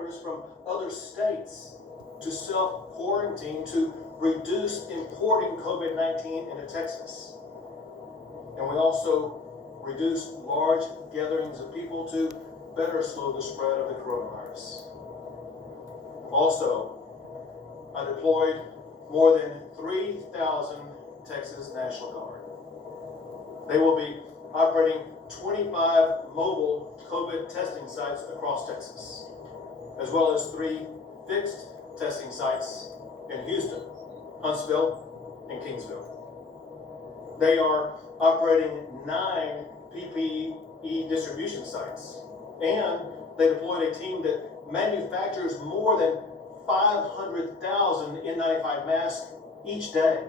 travelers from other states to self-quarantine to reduce importing COVID-19 into Texas. And we also reduce large gatherings of people to better slow the spread of the coronavirus. Also, I deployed more than 3,000 Texas National Guard. They will be operating 25 mobile COVID testing sites across Texas, as well as 3 fixed testing sites in Houston, Huntsville, and Kingsville. They are operating 9 PPE distribution sites, and they deployed a team that manufactures more than 500,000 N95 masks each day.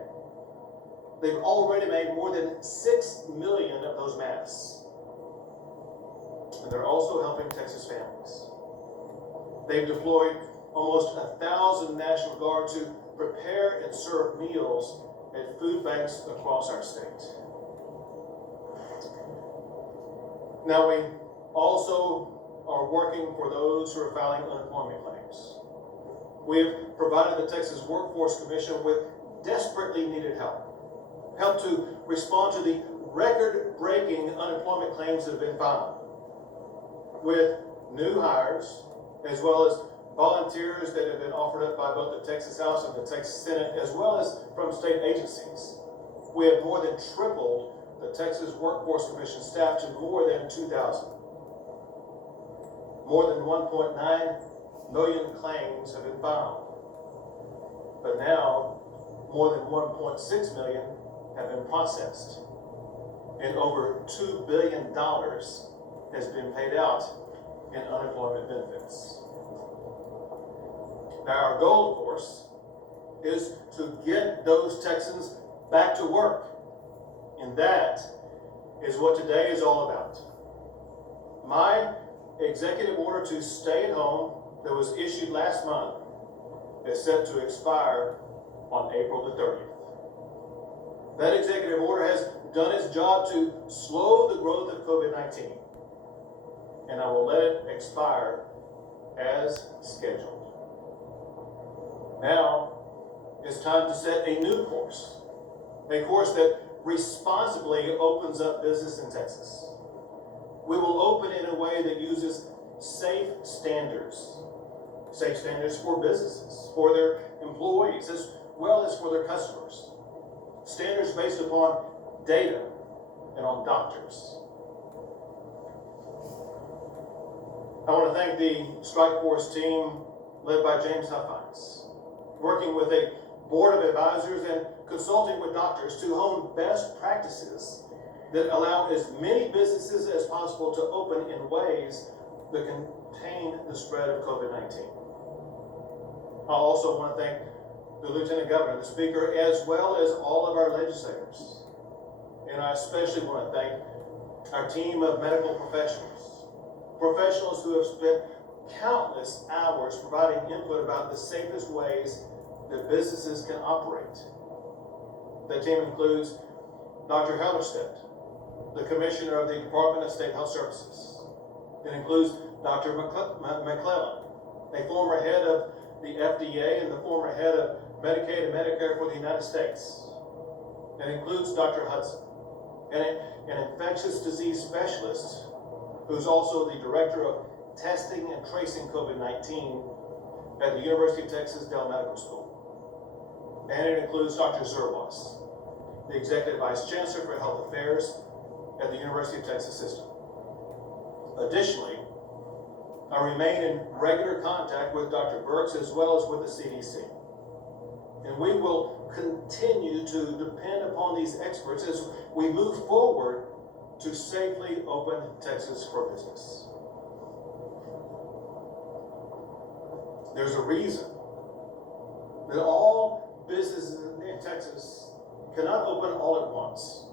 They've already made more than 6 million of those masks. And they're also helping Texas families. They've deployed almost 1,000 National Guard to prepare and serve meals at food banks across our state. Now, we also are working for those who are filing unemployment claims. We have provided the Texas Workforce Commission with desperately needed help to respond to the record-breaking unemployment claims that have been filed, with new hires, as well as volunteers that have been offered up by both the Texas House and the Texas Senate, as well as from state agencies. We have more than tripled the Texas Workforce Commission staff to more than 2,000. More than 1.9 million claims have been filed, but now more than 1.6 million have been processed, and over $2 billion has been paid out in unemployment benefits. Now, our goal, of course, is to get those Texans back to work, and that is what today is all about. My executive order to stay at home that was issued last month is set to expire on April the 30th. That executive order has done its job to slow the growth of COVID-19, and I will let it expire as scheduled. Now, it's time to set a new course, a course that responsibly opens up business in Texas. We will open in a way that uses safe standards for businesses, for their employees, as well as for their customers. Standards based upon data and on doctors. I want to thank the Strike Force team led by James Huffines, working with a board of advisors and consulting with doctors to hone best practices that allow as many businesses as possible to open in ways that contain the spread of COVID-19. I also want to thank the Lieutenant Governor, the Speaker, as well as all of our legislators. And I especially want to thank our team of medical professionals who have spent countless hours providing input about the safest ways that businesses can operate. That team includes Dr. Hellerstedt, the Commissioner of the Department of State Health Services. It includes Dr. McClellan, a former head of the FDA and the former head of Medicaid and Medicare for the United States. It includes Dr. Hudson, an infectious disease specialist who's also the director of testing and tracing COVID-19 at the University of Texas Dell Medical School. And it includes Dr. Zerwas, the Executive Vice Chancellor for Health Affairs at the University of Texas System. Additionally, I remain in regular contact with Dr. Birx as well as with the CDC. And we will continue to depend upon these experts as we move forward to safely open Texas for business. There's a reason that all businesses in Texas cannot open all at once.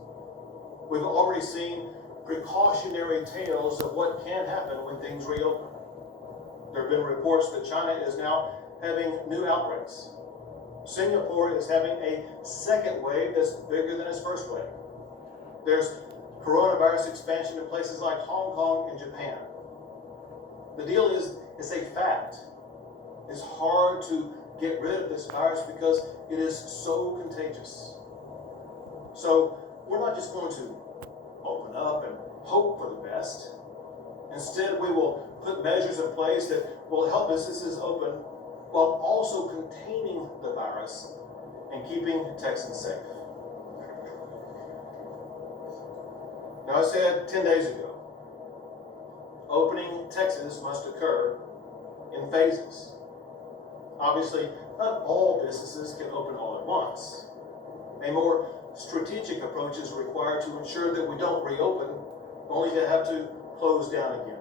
We've already seen precautionary tales of what can happen when things reopen. There have been reports that China is now having new outbreaks. Singapore is having a second wave that's bigger than its first wave. There's coronavirus expansion in places like Hong Kong and Japan. The deal is, It's a fact. It's hard to get rid of this virus because it is so contagious. So we're not just going to open up and hope for the best. Instead, we will put measures in place that will help businesses open while also containing the virus and keeping Texans safe. Now, I said 10 days ago, opening Texas must occur in phases. Obviously, not all businesses can open all at once. A more strategic approach is required to ensure that we don't reopen only to have to close down again.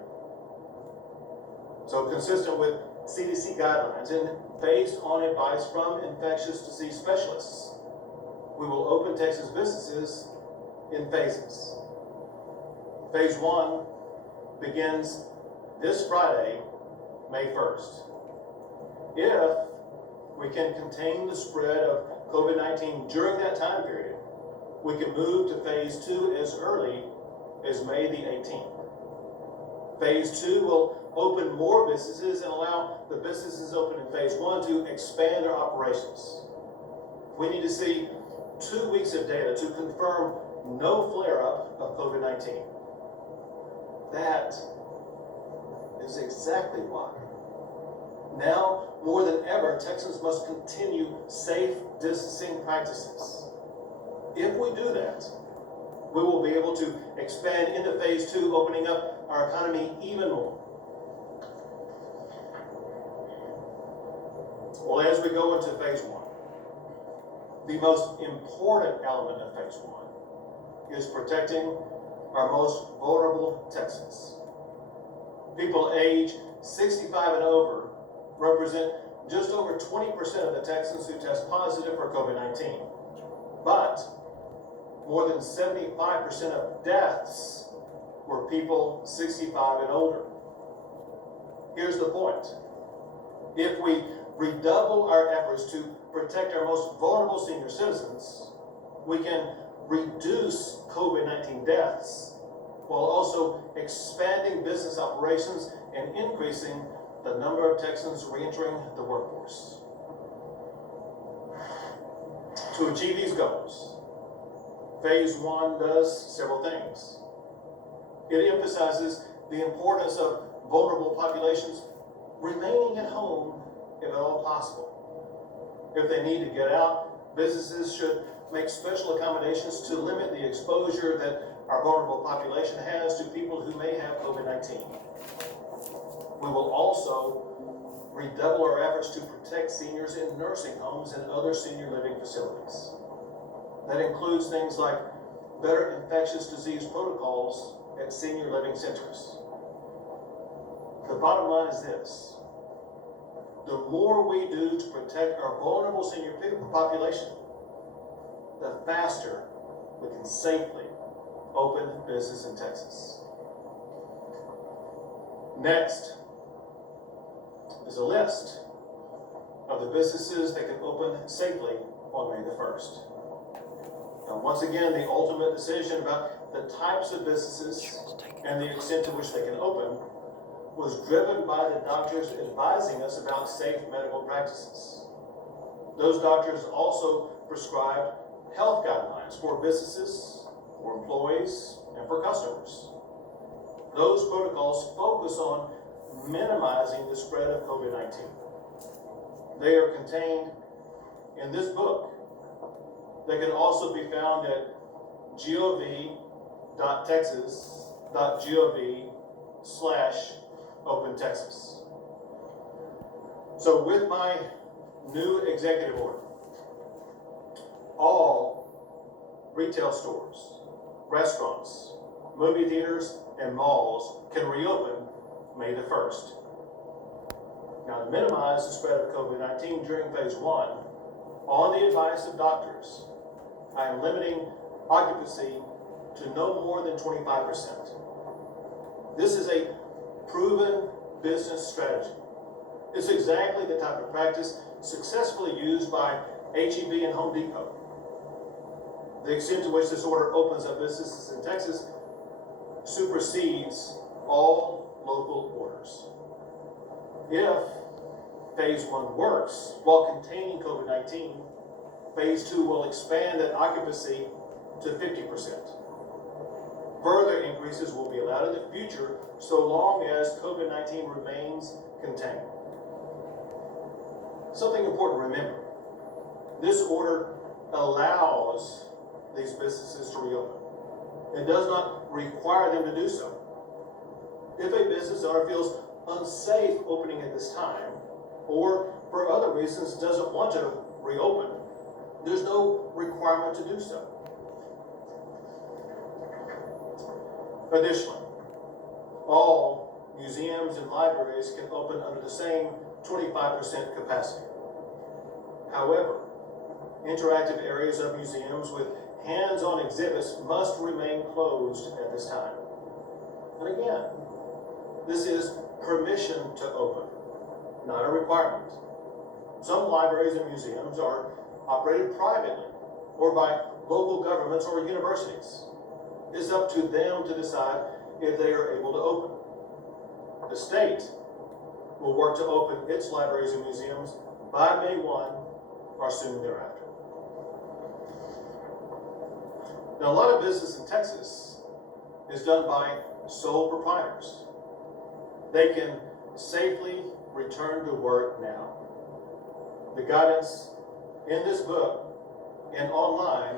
So consistent with CDC guidelines and based on advice from infectious disease specialists, we will open Texas businesses in phases. Phase 1 begins this Friday, May 1st. If we can contain the spread of COVID-19 during that time period, we can move to phase 2 as early as May the 18th. Phase 2 will open more businesses and allow the businesses open in phase 1 to expand their operations. We need to see 2 weeks of data to confirm no flare-up of COVID-19. That is exactly why now more than ever Texans must continue safe distancing practices. If we do that, we will be able to expand into phase 2, opening up our economy even more. Well, as we go into phase 1, the most important element of phase 1 is protecting our most vulnerable Texans. People age 65 and over represent just over 20% of the Texans who test positive for COVID-19. But more than 75% of deaths were people 65 and older. Here's the point. If we redouble our efforts to protect our most vulnerable senior citizens, we can reduce COVID-19 deaths while also expanding business operations and increasing the number of Texans re-entering the workforce. To achieve these goals, phase 1 does several things. It emphasizes the importance of vulnerable populations remaining at home if at all possible. If they need to get out, businesses should make special accommodations to limit the exposure that our vulnerable population has to people who may have COVID-19. We will also redouble our efforts to protect seniors in nursing homes and other senior living facilities. That includes things like better infectious disease protocols at senior living centers. The bottom line is this: the more we do to protect our vulnerable senior population, the faster we can safely open business in Texas. Next is a list of the businesses that can open safely on May the 1st. Now, once again, the ultimate decision about the types of businesses and the extent to which they can open was driven by the doctors advising us about safe medical practices. Those doctors also prescribed health guidelines for businesses, for employees, and for customers. Those protocols focus on minimizing the spread of COVID-19. They are contained in this book. They can also be found at gov.texas.gov/OpenTexas. So with my new executive order, all retail stores, restaurants, movie theaters, and malls can reopen May the 1st. Now, to minimize the spread of COVID-19 during phase 1, on the advice of doctors, I am limiting occupancy to no more than 25%. This is a proven business strategy. It's exactly the type of practice successfully used by H-E-B and Home Depot. The extent to which this order opens up businesses in Texas supersedes all local orders. If phase 1 works while containing COVID-19, phase 2 will expand that occupancy to 50%. Further increases will be allowed in the future so long as COVID-19 remains contained. Something important to remember: this order allows these businesses to reopen. It does not require them to do so. If a business owner feels unsafe opening at this time, or for other reasons doesn't want to reopen, there's no requirement to do so. Additionally, all museums and libraries can open under the same 25% capacity. However, interactive areas of museums with hands-on exhibits must remain closed at this time. And again, this is permission to open, not a requirement. Some libraries and museums are operated privately or by local governments or universities. It's up to them to decide if they are able to open. The state will work to open its libraries and museums by May 1 or soon thereafter. Now, a lot of business in Texas is done by sole proprietors. They can safely return to work now. The guidance in this book and online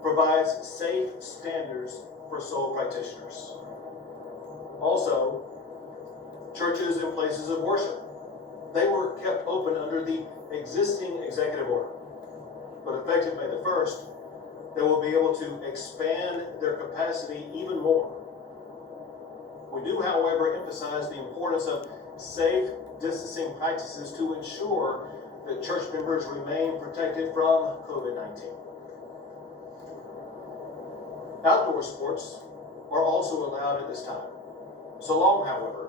provides safe standards for sole practitioners. Also, churches and places of worship, they were kept open under the existing executive order. But effective May the 1st, they will be able to expand their capacity even more. We do, however, emphasize the importance of safe distancing practices to ensure that church members remain protected from COVID-19. Outdoor sports are also allowed at this time, so long, however,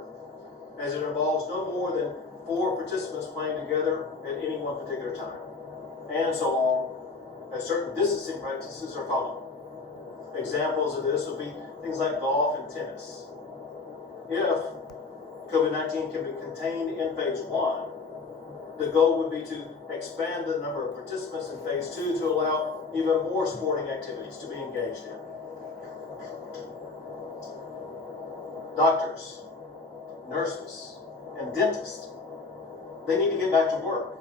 as it involves no more than 4 participants playing together at any one particular time, and so long as certain distancing practices are followed. Examples of this would be things like golf and tennis. If COVID-19 can be contained in phase 1, the goal would be to expand the number of participants in phase 2 to allow even more sporting activities to be engaged in. Doctors, nurses, and dentists, they need to get back to work.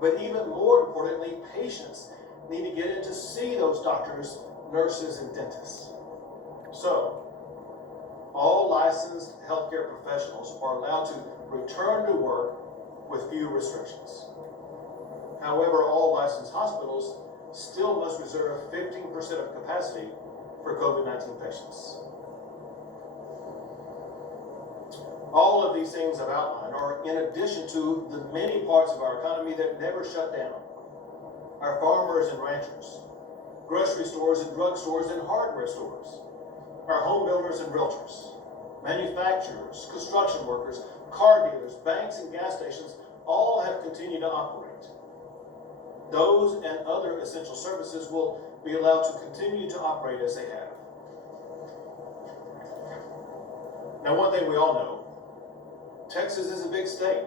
But even more importantly, patients need to get in to see those doctors, nurses, and dentists. So, all licensed healthcare professionals are allowed to return to work with few restrictions. However, all licensed hospitals still must reserve 15% of capacity for COVID-19 patients. All of these things I've outlined are in addition to the many parts of our economy that never shut down. Our farmers and ranchers, grocery stores and drugstores and hardware stores, our home builders and realtors, manufacturers, construction workers, car dealers, banks, and gas stations all have continued to operate. Those and other essential services will be allowed to continue to operate as they have. Now, one thing we all know, Texas is a big state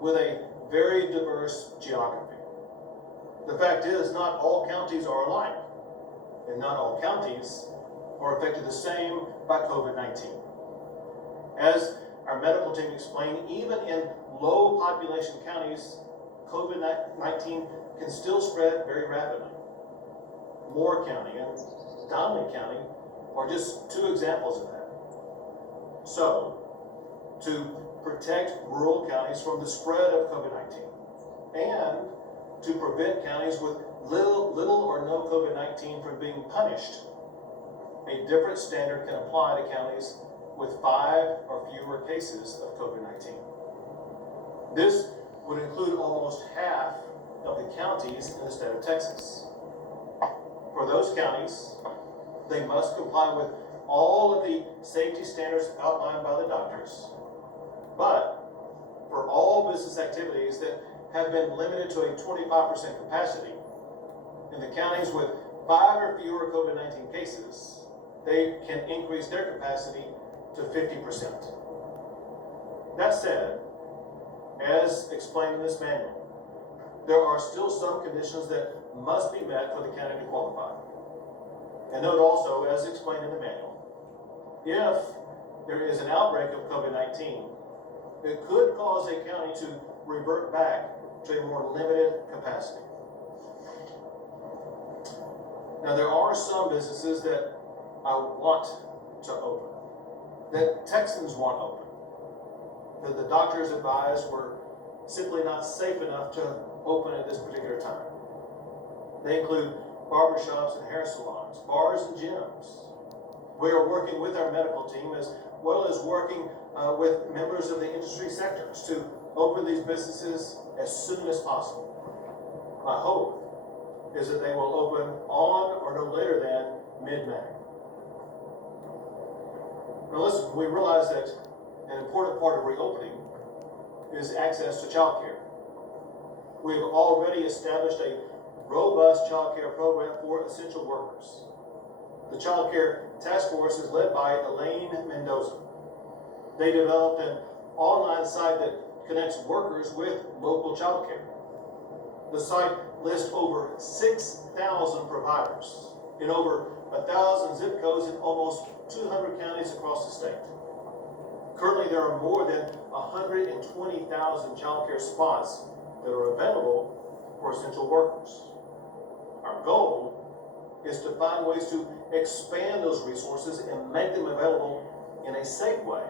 with a very diverse geography. The fact is, not all counties are alike, and not all counties are affected the same by COVID-19. As our medical team explained, even in low population counties, COVID-19 can still spread very rapidly. Moore County and Donnelly County are just 2 examples of that. So, to protect rural counties from the spread of COVID-19 and to prevent counties with little or no COVID-19 from being punished, a different standard can apply to counties with 5 or fewer cases of COVID-19. This would include almost half of the counties in the state of Texas. For those counties, they must comply with all of the safety standards outlined by the doctors. But for all business activities that have been limited to a 25% capacity, in the counties with 5 or fewer COVID-19 cases, they can increase their capacity to 50%. That said, as explained in this manual, there are still some conditions that must be met for the county to qualify. And note also, as explained in the manual, if there is an outbreak of COVID-19, it could cause a county to revert back to a more limited capacity. Now, there are some businesses that I want to open, that Texans want open, that the doctors advised were simply not safe enough to open at this particular time. They include barbershops and hair salons, bars and gyms. We are working with our medical team as well as working with members of the industry sectors to open these businesses as soon as possible. My hope is that they will open on or no later than mid-May. Now listen, we realize that an important part of reopening is access to child care. We have already established a robust child care program for essential workers. The Child Care Task Force is led by Elaine Mendoza. They developed an online site that connects workers with local child care. The site lists over 6,000 providers in over 1,000 zip codes in almost 200 counties across the state. Currently, there are more than 120,000 child care spots that are available for essential workers. Our goal is to find ways to expand those resources and make them available in a safe way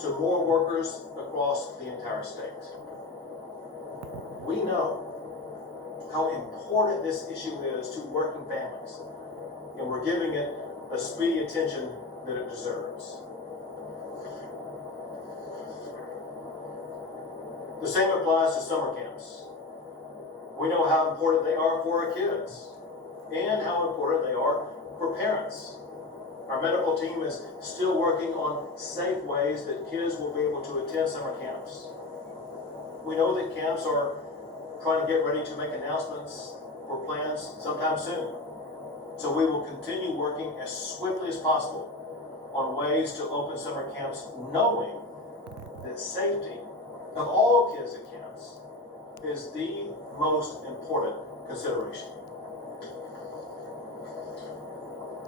to more workers across the entire state. We know how important this issue is to working families, and we're giving it the speedy attention that it deserves. The same applies to summer camps. We know how important they are for our kids and how important they are for parents. Our medical team is still working on safe ways that kids will be able to attend summer camps. We know that camps are trying to get ready to make announcements for plans sometime soon. So we will continue working as swiftly as possible on ways to open summer camps, knowing that safety of all kids at camps is the most important consideration.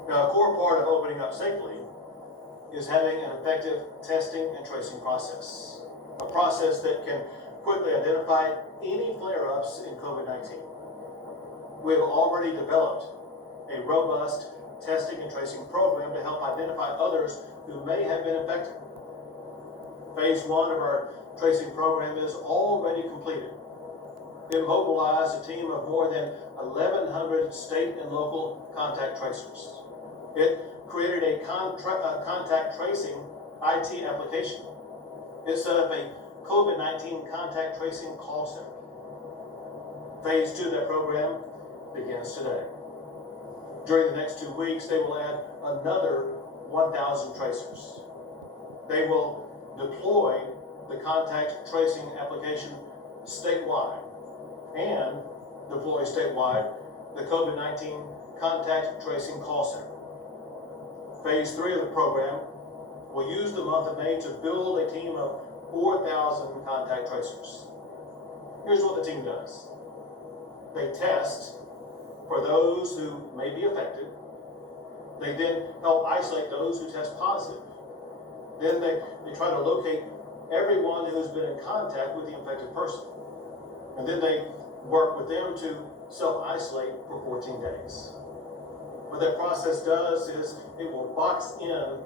Now, a core part of opening up safely is having an effective testing and tracing process, a process that can quickly identify any flare-ups in COVID-19. We have already developed a robust testing and tracing program to help identify others who may have been infected. Phase 1 of our tracing program is already completed. It mobilized a team of more than 1,100 state and local contact tracers. It created a contact tracing IT application. It set up a COVID-19 contact tracing call center. Phase 2 of that program begins today. During the next 2 weeks, they will add another 1,000 tracers. They will deploy the contact tracing application statewide and deploy statewide the COVID-19 contact tracing call center. Phase 3 of the program will use the month of May to build a team of 4,000 contact tracers. Here's what the team does. They test for those who may be affected. They then help isolate those who test positive. Then they try to locate everyone who has been in contact with the infected person. And then they work with them to self-isolate for 14 days. What that process does is it will box in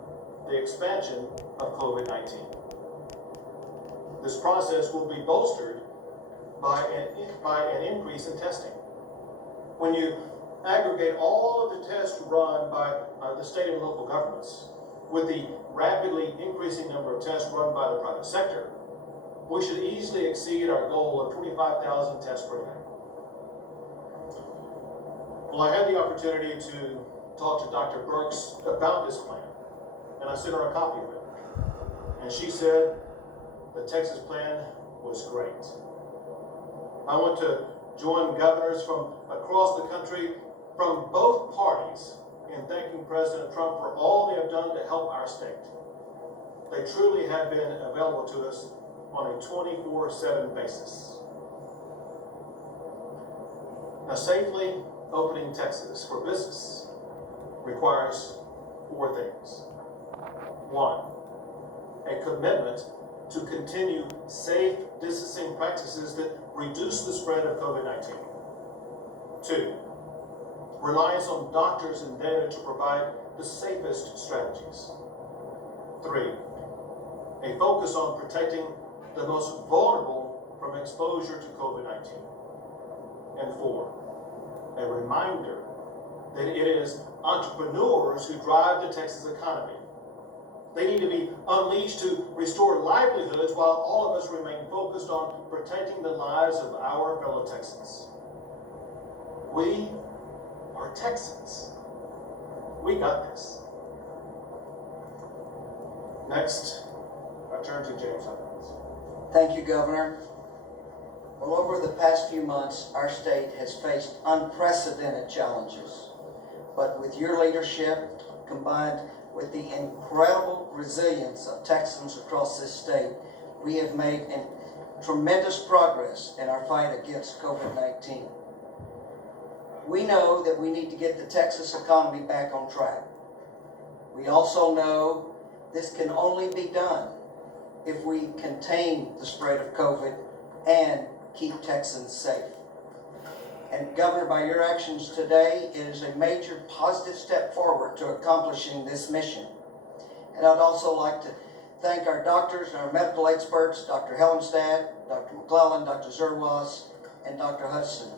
the expansion of COVID-19. This process will be bolstered by an increase in testing. When you aggregate all of the tests run by the state and local governments with the rapidly increasing number of tests run by the private sector, we should easily exceed our goal of 25,000 tests per day. Well, I had the opportunity to talk to Dr. Burks about this plan, and I sent her a copy of it. And she said the Texas plan was great. I want to join governors from across the country from both parties in thanking President Trump for all they have done to help our state. They truly have been available to us on a 24/7 basis. Now, safely opening Texas for business requires 4 things. 1, a commitment to continue safe distancing practices that reduce the spread of COVID-19. 2, reliance on doctors and data to provide the safest strategies. 3, a focus on protecting the most vulnerable from exposure to COVID-19. And 4, a reminder that it is entrepreneurs who drive the Texas economy. They need to be unleashed to restore livelihoods while all of us remain focused on protecting the lives of our fellow Texans. We are Texans. We got this. Next, I turn to James Huggins. Thank you, Governor. Well, over the past few months, our state has faced unprecedented challenges. But with your leadership, combined with the incredible resilience of Texans across this state, we have made tremendous progress in our fight against COVID-19. We know that we need to get the Texas economy back on track. We also know this can only be done if we contain the spread of COVID and keep Texans safe. And Governor, by your actions today, it is a major positive step forward to accomplishing this mission. And I'd also like to thank our doctors and our medical experts, Dr. Hellenstadt, Dr. McClellan, Dr. Zerwas, and Dr. Hudson.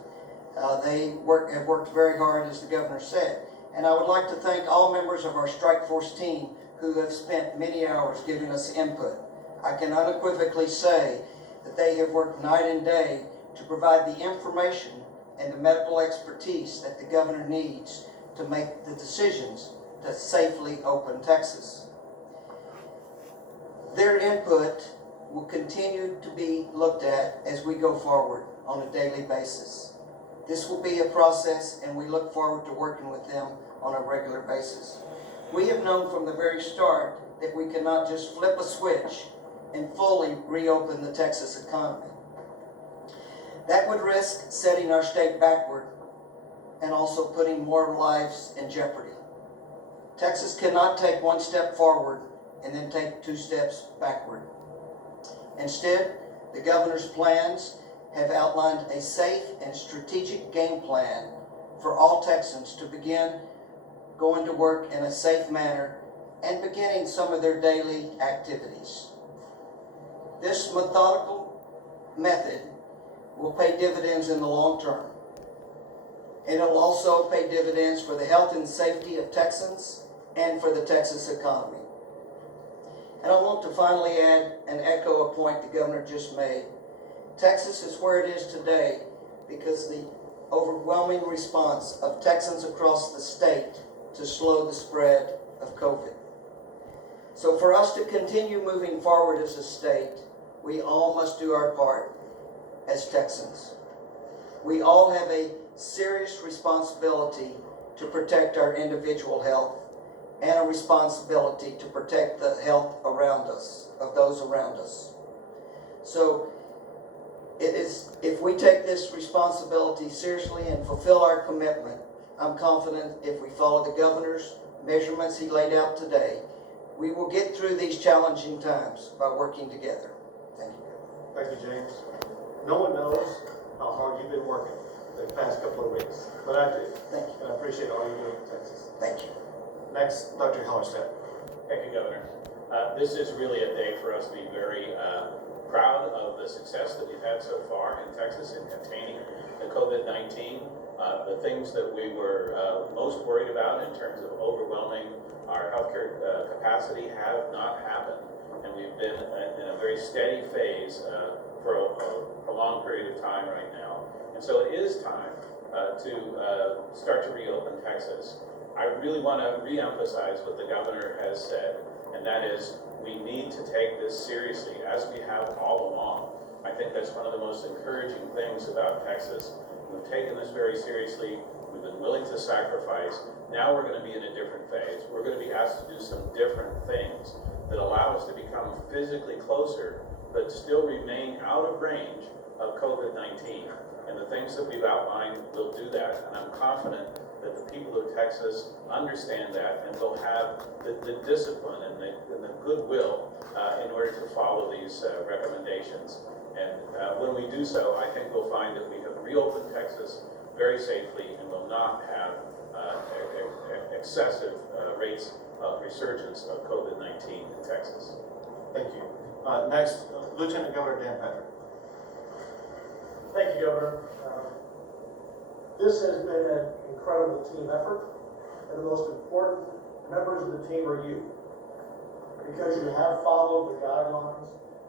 They have worked very hard, as the Governor said. And I would like to thank all members of our Strike Force team who have spent many hours giving us input. I can unequivocally say that they have worked night and day to provide the information and the medical expertise that the Governor needs to make the decisions to safely open Texas. Their input will continue to be looked at as we go forward on a daily basis. This will be a process, and we look forward to working with them on a regular basis. We have known from the very start that we cannot just flip a switch and fully reopen the Texas economy. That would risk setting our state backward and also putting more lives in jeopardy. Texas cannot take 1 step forward and then take 2 steps backward. Instead, the Governor's plans have outlined a safe and strategic game plan for all Texans to begin going to work in a safe manner and beginning some of their daily activities. This methodical method will pay dividends in the long term. And it will also pay dividends for the health and safety of Texans and for the Texas economy. And I want to finally add and echo a point the Governor just made. Texas is where it is today because the overwhelming response of Texans across the state to slow the spread of COVID. So for us to continue moving forward as a state, we all must do our part as Texans. We all have a serious responsibility to protect our individual health and a responsibility to protect the health around us, of those around us. So it is, if we take this responsibility seriously and fulfill our commitment, I'm confident if we follow the Governor's measurements he laid out today, we will get through these challenging times by working together. Thank you. Thank you, James. No one knows how hard you've been working the past couple of weeks, but I do. Thank you. And I appreciate all you're doing for Texas. Thank you. Next, Dr. Hellerstedt. Thank you, Governor. This is really a day for us to be very proud of the success that we've had so far in Texas in containing the COVID-19. The things that we were most worried about in terms of overwhelming our healthcare capacity have not happened. And we've been in a very steady phase for a prolonged period of time right now. And so it is time to start to reopen Texas. I really want to reemphasize what the Governor has said, and that is we need to take this seriously, as we have all along. I think that's one of the most encouraging things about Texas. We've taken this very seriously. We've been willing to sacrifice. Now we're going to be in a different phase. We're going to be asked to do some different things that allow us to become physically closer but still remain out of range of COVID-19. And the things that we've outlined will do that. And I'm confident that the people of Texas understand that and will have the discipline and the goodwill in order to follow these recommendations. And when we do so, I think we'll find that we have reopened Texas very safely and will not have excessive rates of resurgence of COVID-19 in Texas. Thank you. Next, Lieutenant Governor Dan Patrick. Thank you, Governor. This has been an incredible team effort, and the most important members of the team are you, because you have followed the guidelines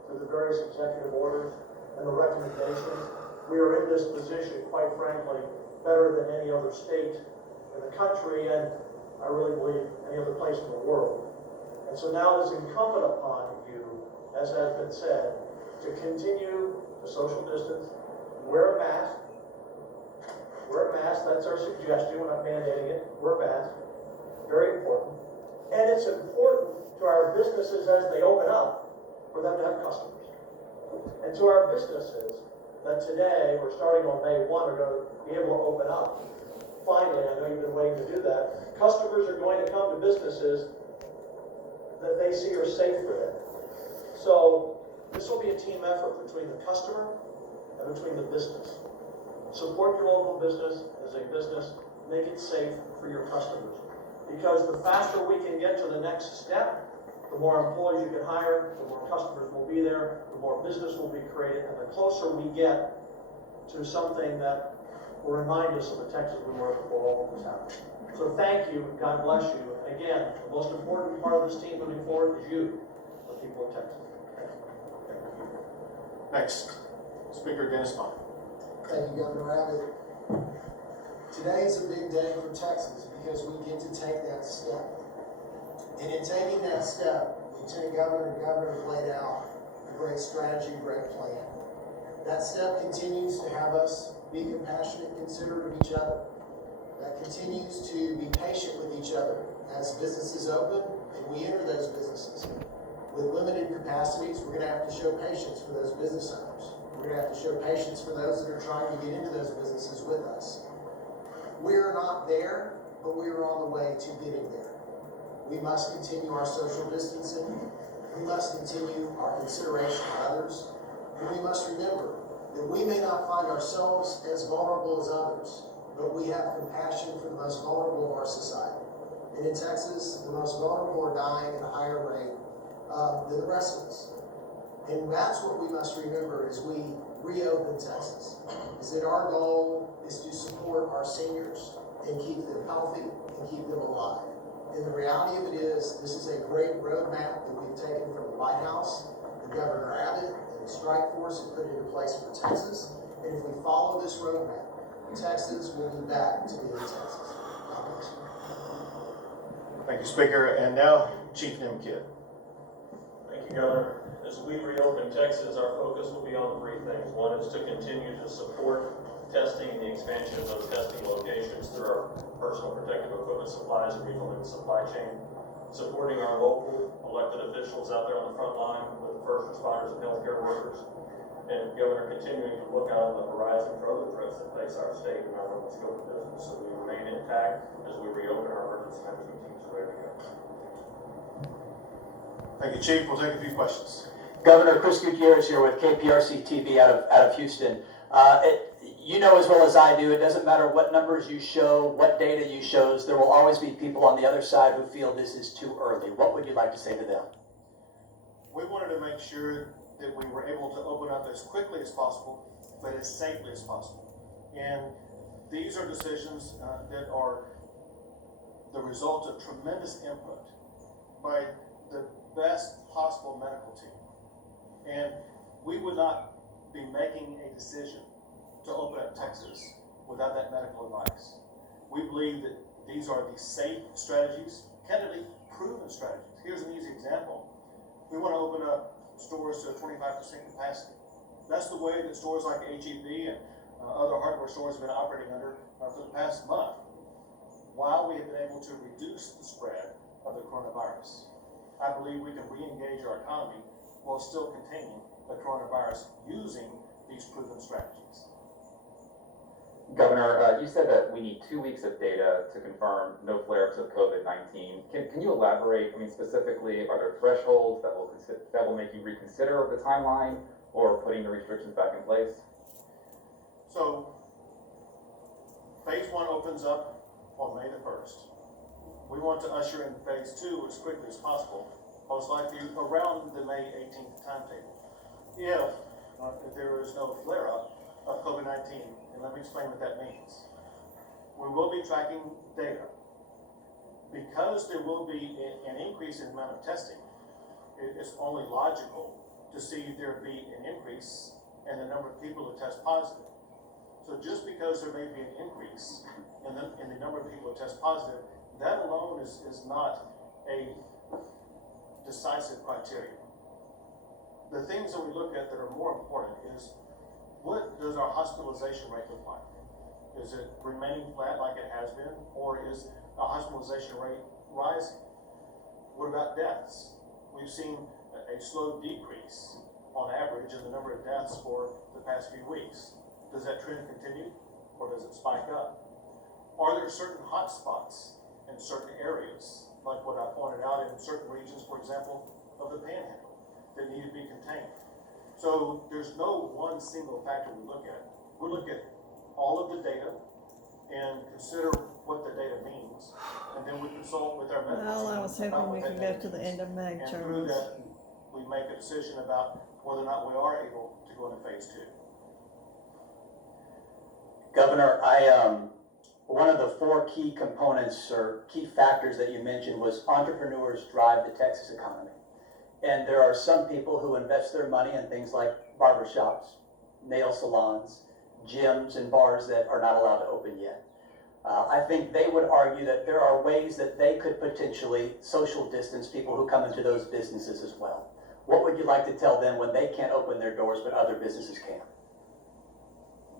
through the various executive orders and the recommendations. We are in this position, quite frankly, better than any other state in the country, and I really believe any other place in the world. And so now it's incumbent upon you, as has been said, to continue the social distance, wear a mask. Wear a mask, that's our suggestion, we're not mandating it. Wear a mask, very important. And it's important to our businesses as they open up for them to have customers. And to our businesses that today, we're starting on May 1, are going to be able to open up. Finally, I know you've been waiting to do that. Customers are going to come to businesses that they see are safe for them. So this will be a team effort between the customer and between the business. Support your local business as a business, make it safe for your customers. Because the faster we can get to the next step, the more employees you can hire, the more customers will be there, the more business will be created, and the closer we get to something that will remind us of the Texas we were before all of this happened. So thank you, God bless you. And again, the most important part of this team moving forward is you, the people of Texas. Thank you. Next, Speaker Dennis Bond. Thank you, Governor Abbott. Today is a big day for Texas because we get to take that step. And in taking that step, Lieutenant Governor and Governor have laid out a great strategy, a great plan. That step continues to have us be compassionate and considerate of each other. That continues to be patient with each other as businesses open and we enter those businesses. With limited capacities, we're going to have to show patience for those business owners. We're going to have to show patience for those that are trying to get into those businesses with us. We're not there, but we are on the way to getting there. We must continue our social distancing. We must continue our consideration of others. And we must remember that we may not find ourselves as vulnerable as others, but we have compassion for the most vulnerable of our society. And in Texas, the most vulnerable are dying at a higher rate than the rest of us. And that's what we must remember as we reopen Texas, is that our goal is to support our seniors and keep them healthy and keep them alive. And the reality of it is, this is a great roadmap that we've taken from the White House, the Governor Abbott, and the strike force have put into place for Texas. And if we follow this roadmap, Texas will be back to being Texas. Thank you, Speaker. And now, Chief Nim Kidd. Thank you, Governor. As we reopen Texas, our focus will be on three things. One is to continue to support testing and the expansion of those testing locations through our personal protective equipment supplies and regional supply chain. Supporting our local elected officials out there on the front line with first responders and healthcare workers. And Governor, continuing to look out on the horizon for other threats that face our state and our local scope of business. So we remain intact as we reopen our emergency management teams ready to go. Thank you, Chief. We'll take a few questions. Governor Chris Gutierrez here with KPRC TV out of Houston. You know as well as I do, it doesn't matter what numbers you show, what data you show, there will always be people on the other side who feel this is too early. What would you like to say to them? We wanted to make sure that we were able to open up as quickly as possible, but as safely as possible. And these are decisions that are the result of tremendous input by the best possible medical team. And we would not be making a decision to open up Texas without that medical advice. We believe that these are the safe strategies, candidly proven strategies. Here's an easy example. We want to open up stores to a 25% capacity. That's the way that stores like HEB and other hardware stores have been operating under for the past month, while we have been able to reduce the spread of the coronavirus. I believe we can re-engage our economy while still containing the coronavirus using these proven strategies. Governor, you said that we need 2 weeks of data to confirm no flare-ups of COVID-19. Can you elaborate? I mean, specifically, are there thresholds that will make you reconsider the timeline or putting the restrictions back in place? So, phase 1 opens up on May the 1st. We want to usher in phase 2 as quickly as possible, most likely around the May 18th timetable. If there is no flare-up of COVID-19, and let me explain what that means. We will be tracking data. Because there will be an increase in the amount of testing, it's only logical to see there be an increase in the number of people who test positive. So just because there may be an increase in the number of people who test positive, that alone is not a decisive criteria. The things that we look at that are more important is, what does our hospitalization rate look like? Is it remaining flat like it has been, or is a hospitalization rate rising? What about deaths? We've seen a slow decrease on average in the number of deaths for the past few weeks. Does that trend continue, or does it spike up? Are there certain hot spots in certain areas, like what I pointed out in certain regions, for example, of the Panhandle, that need to be contained? So there's no one single factor we look at. We look at all of the data and consider what the data means, and then we consult with our medical Well, I team was about hoping what we that could data go to the means. end of May, And through Charles. that, we make a decision about whether or not we are able to go into phase 2. Governor, one of the 4 key components or key factors that you mentioned was entrepreneurs drive the Texas economy. And there are some people who invest their money in things like barbershops, nail salons, gyms, and bars that are not allowed to open yet. I think they would argue that there are ways that they could potentially social distance people who come into those businesses as well. What would you like to tell them when they can't open their doors but other businesses can?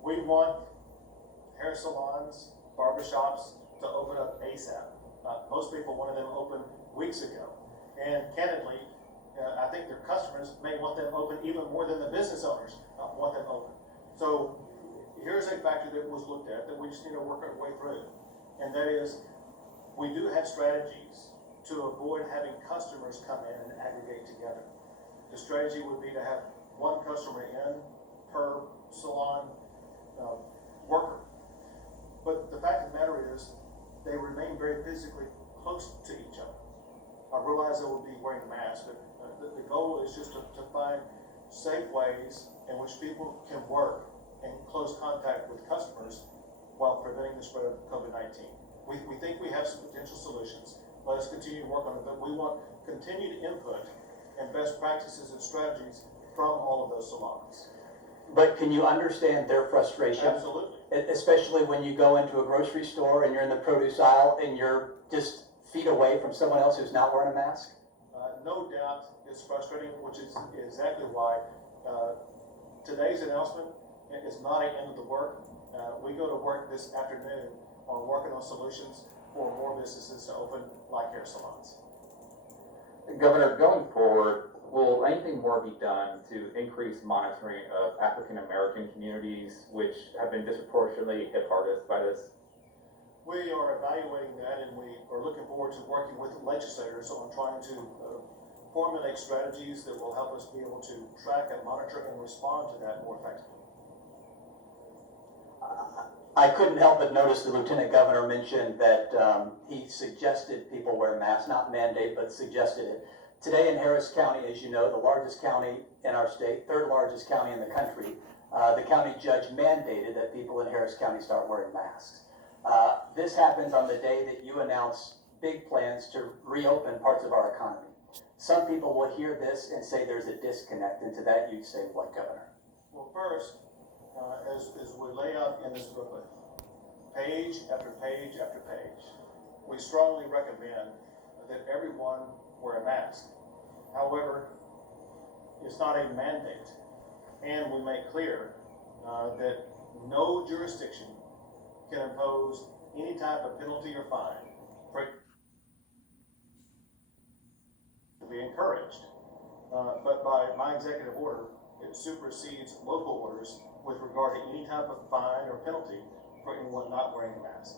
We want hair salons, barbershops to open up ASAP. Most people wanted them open weeks ago. And candidly, I think their customers may want them open even more than the business owners want them open. So here's a factor that was looked at that we just need to work our way through. And that is, we do have strategies to avoid having customers come in and aggregate together. The strategy would be to have one customer in per salon worker. But the fact of the matter is, they remain very physically close to each other. I realize they will be wearing masks, but the goal is just to find safe ways in which people can work in close contact with customers while preventing the spread of COVID-19. We think we have some potential solutions. Let us continue to work on it, but we want continued input and best practices and strategies from all of those salons. But can you understand their frustration? Absolutely. Especially when you go into a grocery store and you're in the produce aisle and you're just feet away from someone else who's not wearing a mask? No doubt it's frustrating, which is exactly why today's announcement is not an end of the work. We go to work this afternoon on working on solutions for more businesses to open like hair salons. Governor, going forward, will anything more be done to increase monitoring of African American communities, which have been disproportionately hit hardest by this? We are evaluating that, and we are looking forward to working with legislators on trying to formulate strategies that will help us be able to track and monitor and respond to that more effectively. I couldn't help but notice the Lieutenant Governor mentioned that he suggested people wear masks, not mandate, but suggested it. Today in Harris County, as you know, the largest county in our state, 3rd largest county in the country, the county judge mandated that people in Harris County start wearing masks. This happens on the day that you announce big plans to reopen parts of our economy. Some people will hear this and say there's a disconnect, and to that you'd say what, Governor? Well, first, as we lay out in this booklet, page after page after page, we strongly recommend that everyone wear a mask. However, it's not a mandate, and we make clear that no jurisdiction can impose any type of penalty or fine for it to be encouraged. But by my executive order, it supersedes local orders with regard to any type of fine or penalty for anyone not wearing a mask.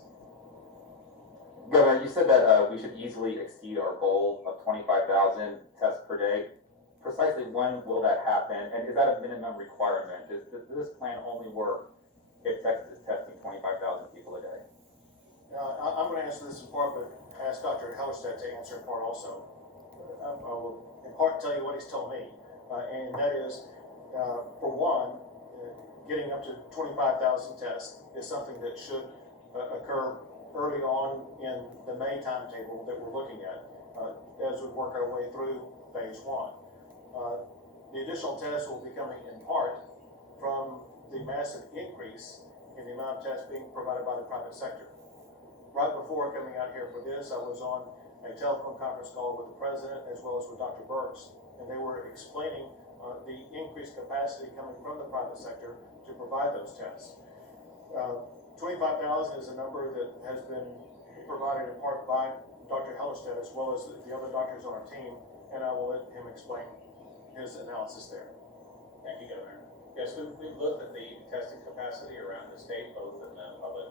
Governor, you said that we should easily exceed our goal of 25,000 tests per day. Precisely when will that happen, and is that a minimum requirement? Does this plan only work if Texas is testing 25,000 people a day? I'm going to answer this in part, but ask Dr. Hellerstedt to answer in part also. I will in part tell you what he's told me, and that is, for one, getting up to 25,000 tests is something that should occur early on in the May timetable that we're looking at as we work our way through phase one. The additional tests will be coming in part from the massive increase in the amount of tests being provided by the private sector. Right before coming out here for this, I was on a telephone conference call with the president as well as with Dr. Burks, and they were explaining the increased capacity coming from the private sector to provide those tests. 25,000 is a number that has been provided in part by Dr. Hellerstedt as well as the other doctors on our team, and I will let him explain his analysis there. Thank you, Governor. Yes, we've looked at the testing capacity around the state, both in the public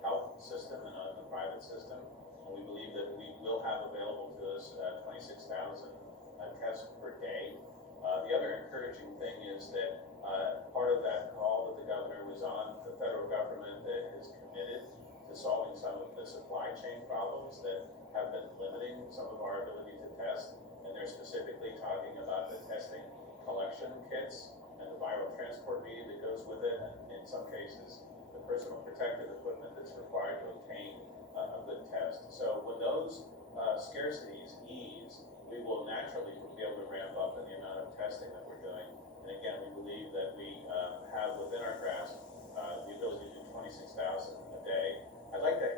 health system and in the private system. And we believe that we will have available to us 26,000 tests per day. The other encouraging thing is that part of that call that the governor was on, the federal government that is committed to solving some of the supply chain problems that have been limiting some of our ability to test. And they're specifically talking about the testing collection kits and the viral transport media that goes with it, and in some cases, the personal protective equipment that's required to obtain a good test. So when those scarcities ease, we will naturally be able to ramp up in the amount of testing that we're doing. And again, we believe that we have within our grasp the ability to do 26,000 a day. I'd like to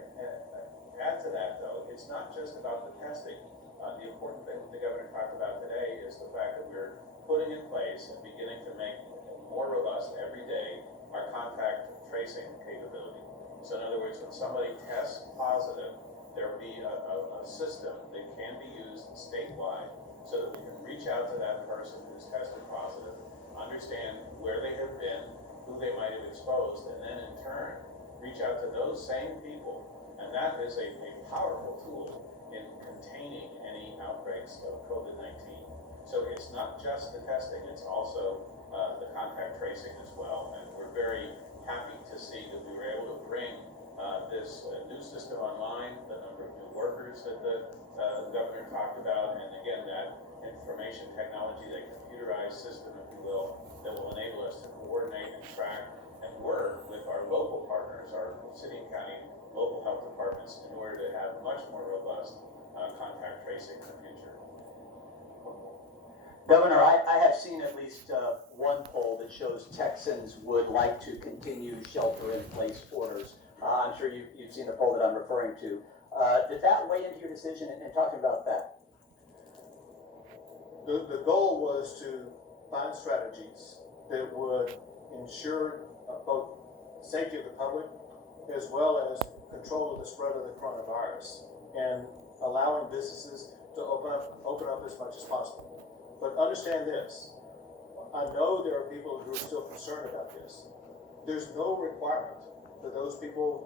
add to that, though, it's not just about the testing. The important thing that the governor talked about today is the fact that we're putting in place and beginning to make more robust every day our contact tracing capability. So in other words, when somebody tests positive, there will be a system that can be used statewide so that we can reach out to that person who's tested positive, understand where they have been, who they might have exposed, and then in turn, reach out to those same people. And that is a powerful tool in containing any outbreaks of COVID-19. So it's not just the testing, it's also the contact tracing as well. And we're very happy to see that we were able to bring this new system online, the number of new workers that the governor talked about, and again, that information technology, that computerized system, if you will, that will enable us to coordinate and track and work with our local partners, our city and county local health departments, in order to have much more robust contact tracing in the future. Governor, I have seen at least one poll that shows Texans would like to continue shelter-in-place orders. I'm sure you've seen the poll that I'm referring to. Did that weigh into your decision in talking about that? The goal was to find strategies that would ensure both safety of the public as well as control of the spread of the coronavirus and allowing businesses to open up as much as possible. But understand this, I know there are people who are still concerned about this. There's no requirement that those people